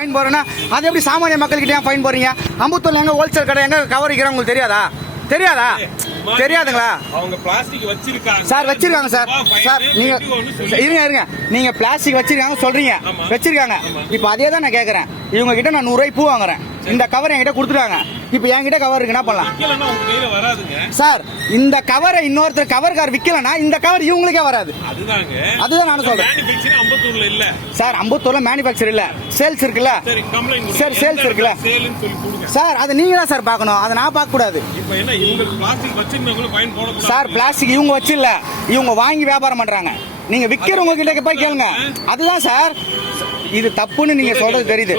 Fine போறேன்னா அது எப்படி சாமானிய மக்கள்கிட்ட ஏன் ஃபைன் போறீங்க? அம்பத்தூர்ல எங்க ஹோல்சேல் கடை எங்க கவர் வைக்கிறாங்க உங்களுக்கு தெரியாதா? தெரியாதுங்களா? அவங்க பிளாஸ்டிக் வச்சிருக்காங்க சார், வச்சிருக்காங்க சார். சார் நீங்க இருங்க, நீங்க பிளாஸ்டிக் வச்சிருக்காங்க சொல்றீங்க, வச்சிருக்காங்க. இப்போ அதே தான் நான் கேட்கறேன். இவங்க கிட்ட நான் 100 ரூபாய் பூ வாங்குறேன், இந்த கவர் என்கிட்ட கொடுத்துட்டாங்க. இப்போ என்கிட்ட கவர் இருக்கு, என்ன பண்ணலாம் சார்? இந்த கவரை இன்னொருத்தர் கவர் கார் விற்கலன்னா இந்த கவர் இவங்களுக்கே வராது. அதுதான் நான் சொல்றேன் சார். அம்பத்தூர்ல மேனுஃபேக்சர் இல்ல, சேல்ஸ் இருக்குல்ல சார், சேல்ஸ் இருக்குல்ல சார். அதை நீங்க தான் சார் பார்க்கணும், அதை நான் பார்க்க கூடாது சார். பிளாஸ்டிக் இவங்க வச்சு இல்ல, இவங்க வாங்கி வியாபாரம் பண்றாங்க. நீங்க விக்கிறவங்க கிட்ட போய் கேளுங்க. அதுதான் சார், இது தப்புன்னு நீங்க சொல்றது தெரியுது.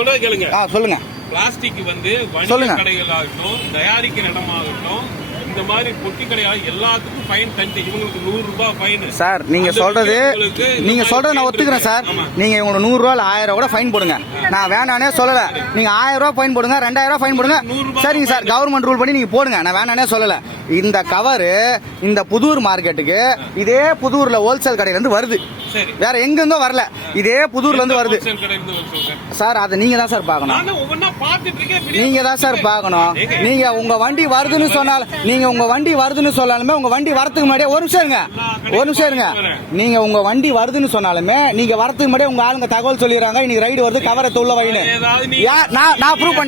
சொல்லுங்க. பிளாஸ்டிக் வந்து வணிக கடைகளாகட்டும், தயாரிக்கிற இடமாகட்டும், இந்த மாதிரி பொட்டி கடையாக எல்லாத்துக்கும் ஃபைன் கட்டி இவங்களுக்கு 100 ரூபாய் ஃபைன் சார். நீங்க சொல்றது நான் ஒத்துக்கிறேன் சார். நீங்க இவங்க 100 ரூபா 1000 கூட ஃபைன் போடுங்க, நான் வேணானே சொல்லல. நீங்க 1000 ரூபாய் ஃபைன் போடுங்க, 2000 ரூபாய் ஃபைன் போடுங்க, சரிங்க சார். கவர்மெண்ட் ரூல் பண்ணி நீங்க போடுங்க, நான் வேணானே சொல்லல. இந்த கவரு இந்த புதூர் மார்க்கெட்டுக்கு இதே புதூர்ல ஹோல்சேல் கடையில இருந்து வருது, வேற எங்க இருந்தோ வரல, இதே புதூர்ல இருந்து வருது சார். அதை நீங்க தான் சார் பார்க்கணும், நீங்க தான் சார் பார்க்கணும். நீங்க உங்க வண்டி வருதுன்னு சொன்னாலும், நீங்க உங்க வண்டி வருதுன்னு சொன்னாலுமே, உங்க வண்டி வரதுக்கு முன்னாடியே ஒரு நிமிஷம் இருங்க. நீங்க உங்க வண்டி வருதுன்னு சொன்னாலுமே, நீங்க வரதுக்கு முன்னாடியே உங்க ஆளுங்க தகவல் சொல்லிடுறாங்க, இன்னைக்கு ரைடு வருது, கவரை உள்ள வைன்னு. நான் ப்ரூவ்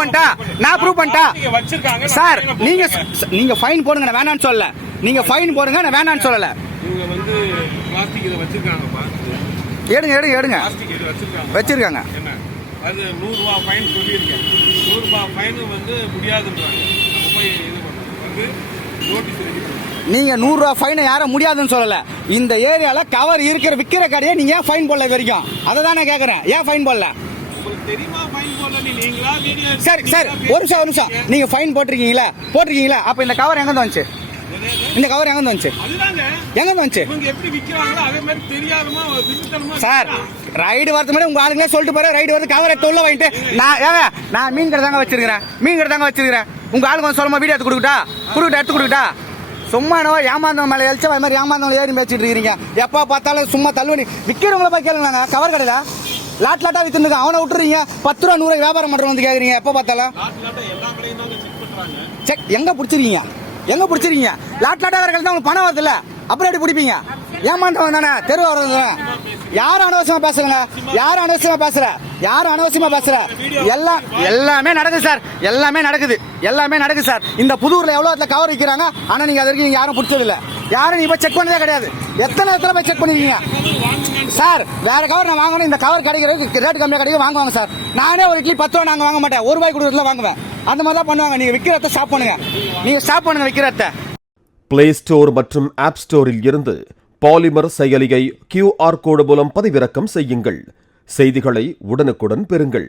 பண்ணிட்டா சார். நீங்க ஃபைன் போடுங்க, நான் வேணான்னு சொல்லல. நீங்க ஃபைன் போடுங்க, நான் வேணான்னு சொல்லல. இவங்க வந்து பிளாஸ்டிக் இத வச்சிருக்காங்கப்பா. எடுங்க வச்சிருக்காங்க. என்ன அது 100 ரூபாய் ஃபைன் சொல்லியிருக்கேன். 100 ரூபாய் ஃபைன் வந்து முடியாதுன்றாங்க. நம்ம போய் இது பண்ணோம் வந்து நோட்டீஸ் ரெடி. நீங்க 100 ரூபாய் ஃபைனை யாரும் முடியாதுன்னு சொல்லல. இந்த ஏரியால கவர் இருக்கிற விக்கிற கடையை நீங்க ஏன் ஃபைன் போடல வரைக்கும்? அதை தான் நான் கேட்கறேன், ஏன் ஃபைன் போடல? தெரியுமா ஃபைன் போடல? நீங்களா வீடியோ சரி ஒரு நிமிஷம். நீங்க ஃபைன் போட்டிருக்கீங்களா? அப்ப இந்த கவர் எங்க வந்துச்சு? இந்த கவர் எங்க வந்துச்சு? சார், ரைடு வரது மாதிரி உங்க ஆளுங்களே சொல்லிட்டு போற, ரைடு வந்து கவர் எடுத்து உள்ள வாங்கிட்டு நான் மீன் கடை தாங்க வச்சிருக்கிறேன். உங்க ஆளுங்க வந்து சொல்லுமா, வீடியோ எடுத்து கொடுக்கட்டா? சும்மா என்னவோ ஏமாந்தவங்க மேலே எழுச்சா அது மாதிரி ஏமாந்தவங்க ஏறி பேசிட்டு இருக்கீங்க. எப்போ பார்த்தாலும் சும்மா தள்ளுவண்டி விற்கிறவங்கள போய் கேளுங்க. கவர் கடையில லாட்டா வித்துருங்க, அவனை விட்டுறீங்க. 10 ரூபா 100 வியாபாரம் பண்றவங்க வந்து கேக்குறீங்க. எப்போ பார்த்தாலும் செக் எங்க பிடிச்சிருக்கீங்க? லாட்டா வேர்கள் தான் உங்களுக்கு பணம் வருது இல்ல, அப்புறம் எப்படி பிடிப்பீங்க? ஏமாந்தவங்க தானே, தெருவ வர்றது. யாரும் அனவசியமா பேசுற? எல்லாமே நடக்குது சார், எல்லாமே நடக்குது சார். இந்த புதூர்ல எவ்வளவு கவர் வைக்கிறாங்க, ஆனா நீங்க அது வரைக்கும் யாரும் பிடிச்சது இல்ல. யாரும் நீ போய் செக் பண்ணதே கிடையாது. எத்தனை இடத்துல போய் செக் பண்ணிருக்கீங்க சார்? வேற கவர் நான் வாங்கணும், இந்த கவர் கிடைக்கிறதுக்கு ரேட் கம்மியா கிடைக்கும், வாங்குவாங்க சார். நானே ஒரு இட்லி 10 ரூபா நாங்க வாங்க மாட்டேன், 1 ரூபாய் கொடுக்கறதுல வாங்குவேன். அந்த மாதிரி தான் பண்ணுவாங்க. நீங்க விக்கிறத ஸ்டாப் பண்ணுங்க, விக்கிறத. பிளே ஸ்டோர் மற்றும் ஆப் ஸ்டோரில் இருந்து பாலிமர் செயலியை QR கோடு மூலம் பதிவிறக்கம் செய்யுங்கள். செய்திகளை உடனுக்குடன் பெறுங்கள்.